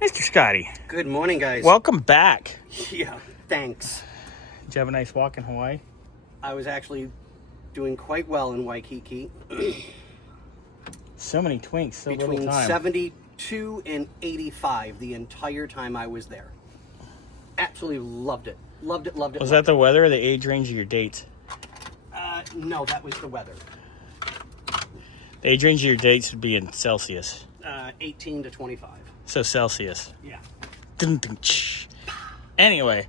Mr. Scotty. Good morning, guys. Welcome back. Yeah, thanks. Did you have a nice walk in Hawaii? I was actually doing quite well in Waikiki. So many twinks, so Between little time. 72 and 85 the entire time I was there. Absolutely loved it. Loved it, loved it. Was loved that the weather or the age range of your dates? No, that was the weather. The age range of your dates would be in Celsius. 18 to 25. So Celsius. Yeah. Dun, dun, tsh. Anyway,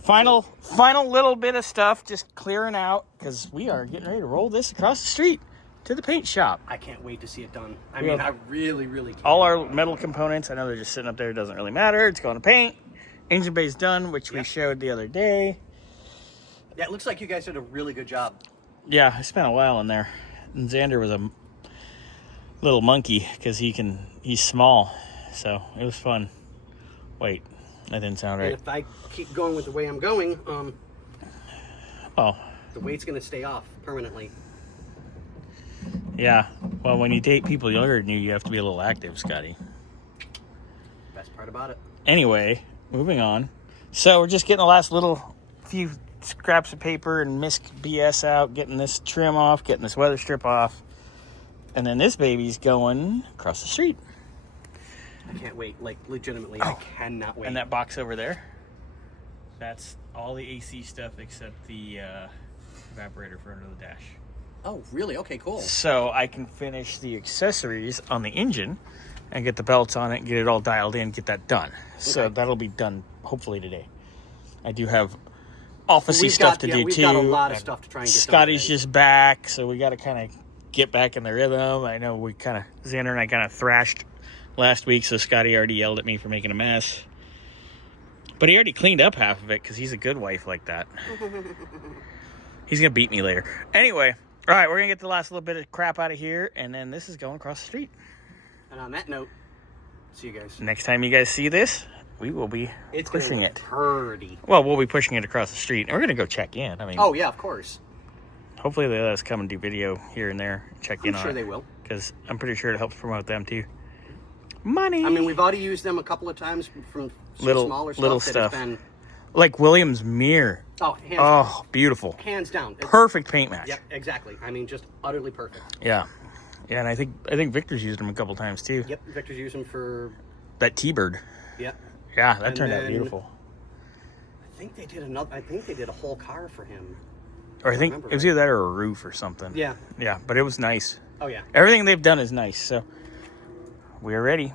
final little bit of stuff just clearing out because we are getting ready to roll this across the street to the paint shop. I can't wait to see it done. I Yeah. mean, I really, really can't. All our metal components, I know they're just sitting up there. It doesn't really matter. It's going to paint. Engine bay's done, which we showed the other day. Yeah, it looks like you guys did a really good job. Yeah, I spent a while in there. And Xander was a little monkey because he's small. So it was fun. Wait, that didn't sound right. And if I keep going with the way I'm going, Oh, the weight's going to stay off permanently. yeah. Well, when you date people younger than you, you have to be a little active, Scotty. Best part about it. Anyway, moving on. So we're just getting the last little few scraps of paper and misc BS out, getting this trim off, getting this weather strip off. And then this baby's going across the street. I can't wait. Like, legitimately, I cannot wait. And that box over there, that's all the AC stuff except the evaporator for under the dash. Oh, really? Okay, cool. So I can finish the accessories on the engine and get the belts on it, get it all dialed in, get that done. So that'll be done hopefully today. I do have officey stuff to do we've too. got a lot of stuff to try and get Scotty's done just back, so we got to kind of get back in the rhythm. I know Xander and I kind of thrashed last week, so Scotty already yelled at me for making a mess. But he already cleaned up half of it because he's a good wife like that. He's going to beat me later. Anyway, all right, we're going to get the last little bit of crap out of here, and then this is going across the street. And on that note, see you guys. Next time you guys see this, we will be pushing it. Pretty. Well, we'll be pushing it across the street, and we're going to go check in. I mean, Oh, yeah, of course. hopefully they let us come and do video here and there, check in I'm on sure it. they will. Because I'm pretty sure it helps promote them too. Money. I mean, we've already used them a couple of times from some smaller stuff. Little that stuff. has been, Like Williams mirror. oh, hands down. Oh, beautiful. Hands down. Perfect paint match. Yep, exactly. I mean, just utterly perfect. Yeah. Yeah, and I think Victor's used them a couple times too. Yep, Victor's used them for... That T-Bird. Yep. Yeah, that And turned out then- beautiful. I think they did a whole car for him. Or I think remember it was right. either that or a roof or something. Yeah. Yeah, but it was nice. Oh, yeah. Everything they've done is nice, so we are ready.